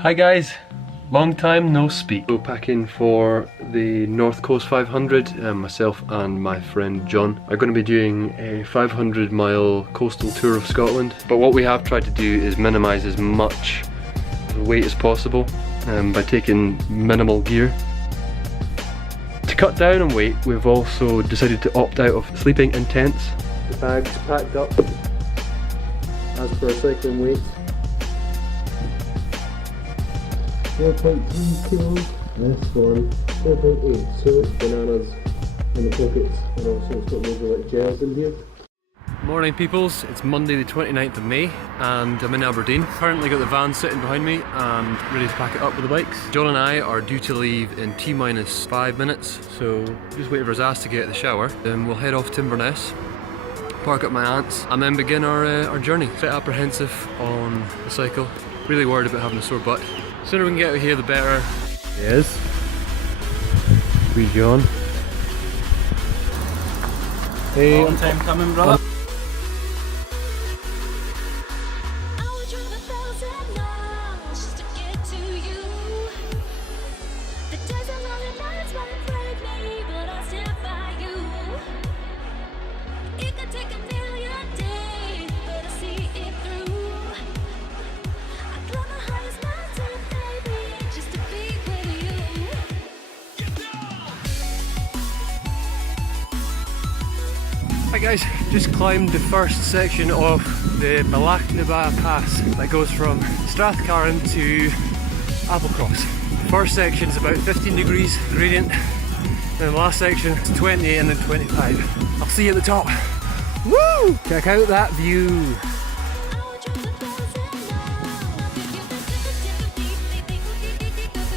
Hi guys, long time no speak. So packing for the North Coast 500, myself and my friend John are going to be doing a 500-mile coastal tour of Scotland. But what we have tried to do is minimise as much weight as possible by taking minimal gear. To cut down on weight, we've also decided to opt out of sleeping in tents. The bag's packed up as per our cycling weight. 4.3 kilos, this one 4.8, so bananas in the pockets, and also it's got loads of like gels in here. Morning peoples, it's Monday the 29th of May and I'm in Aberdeen. Currently got the van sitting behind me and ready to pack it up with the bikes. John and I are due to leave in T-minus 5 minutes, so just waiting for his ass to get out of the shower. Then we'll head off to Inverness, park up my aunt's, and then begin our journey. A bit apprehensive on the cycle, really worried about having a sore butt. The sooner we can get out of here the better. Yes. Wee John. Hey. Long time coming, brother. Hi guys, just climbed the first section of the Balachnaba Pass that goes from Strathcarron to Applecross. The first section is about 15 degrees gradient, and the last section is 20 and then 25. I'll see you at the top. Woo! Check out that view.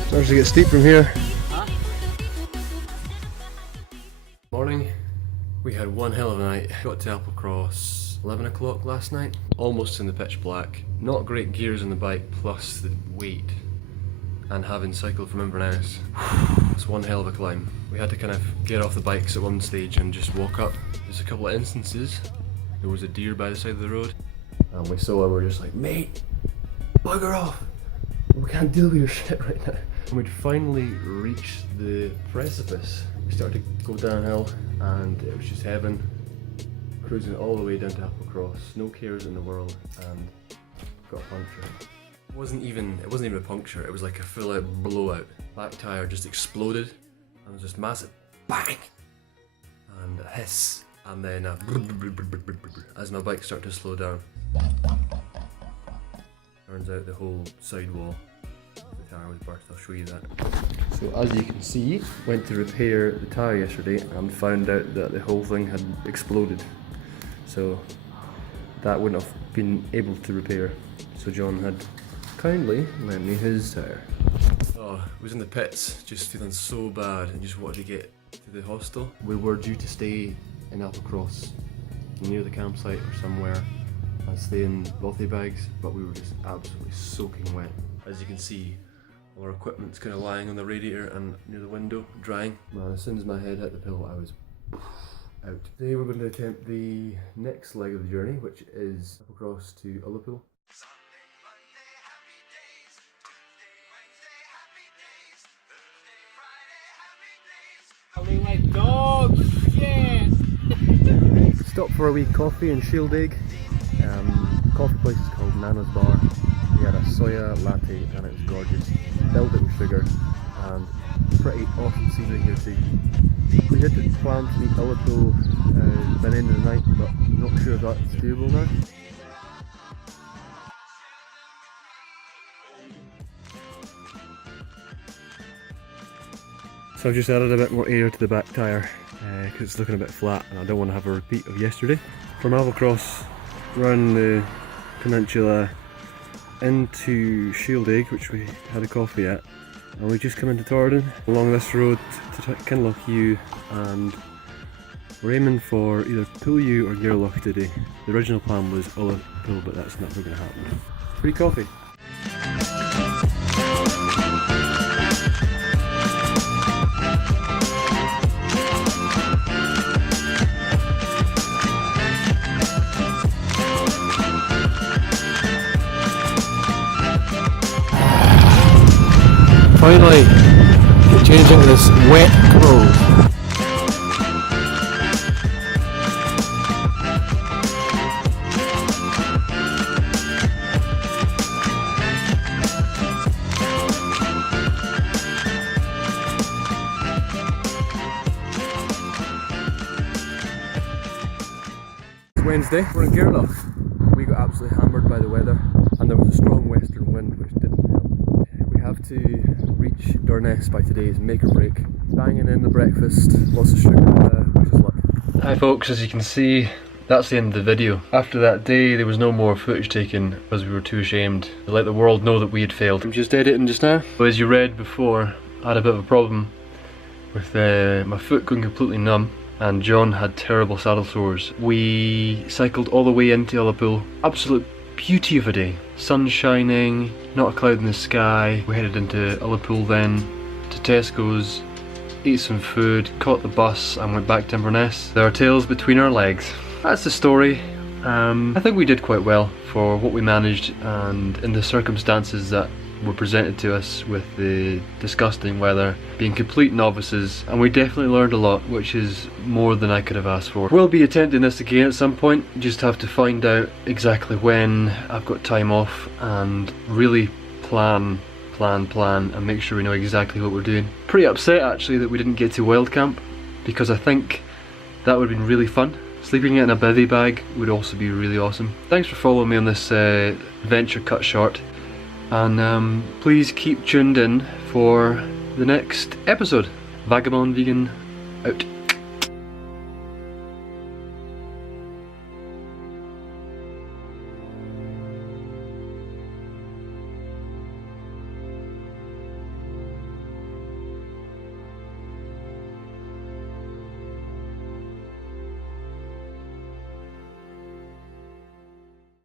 Starts to get steep from here. Morning. We had one hell of a night. Got to Applecross 11 o'clock last night, almost in the pitch black. Not great gears on the bike, plus the weight, and having cycled from Inverness. It's one hell of a climb. We had to kind of get off the bikes at one stage and just walk up. There's a couple of instances. There was a deer by the side of the road, and we saw him, we were just like, mate, bugger off! We can't deal with your shit right now. And we'd finally reached the precipice. We started to go downhill and it was just heaven, cruising all the way down to Applecross, no cares in the world, and got a puncture. It wasn't even a puncture, it was like a full out blowout. Back tyre just exploded and there was this massive bang and a hiss, and then a as my bike started to slow down. Turns out the whole sidewall of the tyre was burst. I'll show you that. So as you can see, went to repair the tyre yesterday and found out that the whole thing had exploded. So that wouldn't have been able to repair. So John had kindly lent me his tyre. Oh, I was in the pits, just feeling so bad and just wanted to get to the hostel. We were due to stay in Applecross near the campsite or somewhere and stay in bothy bags, but we were just absolutely soaking wet. As you can see, all our equipment's kind of lying on the radiator and near the window, drying. Man, as soon as my head hit the pillow, I was out. Today we're going to attempt the next leg of the journey, which is across to Ullapool. My dog shit. Stopped for a wee coffee in Shieldaig. Coffee place is called Nana's Bar. We had a soya latte and it was gorgeous. Filled it with sugar and pretty awesome scenery here too. We had to plan to meet Ullapool by the end of the night, but not sure if that's doable now. So I've just added a bit more air to the back tyre because it's looking a bit flat and I don't want to have a repeat of yesterday. From Applecross, round the peninsula into Shieldaig, which we had a coffee at, and we just come into Torridon along this road to Kinlochhew, and we're aiming for either Poolhew or Gairloch today. The original plan was Ullapool, but that's not going to happen. Free coffee. finally change into this wet clothes. Wednesday, we're in Gairloch. We got absolutely hammered by the weather and there was a strong western wind which didn't help. We have to reach Durness by today's make or break. Banging in the breakfast, lots of sugar, wish us luck. Hi folks, as you can see, that's the end of the video. After that day there was no more footage taken because we were too ashamed to let the world know that we had failed. I'm just editing just now. But as you read before, I had a bit of a problem with my foot going completely numb. And John had terrible saddle sores. We cycled all the way into Ullapool. Absolute beauty of a day. Sun shining, not a cloud in the sky. We headed into Ullapool then, to Tesco's, ate some food, caught the bus and went back to Inverness. There are tails between our legs. That's the story. I think we did quite well for what we managed and in the circumstances that were presented to us with the disgusting weather, being complete novices, and we definitely learned a lot, which is more than I could have asked for. We'll be attempting this again at some point, just have to find out exactly when I've got time off and really plan and make sure we know exactly what we're doing. Pretty upset actually that we didn't get to Wild Camp because I think that would have been really fun. Sleeping in a bivvy bag would also be really awesome. Thanks for following me on this adventure cut short. And please keep tuned in for the next episode. Vagabond Vegan out.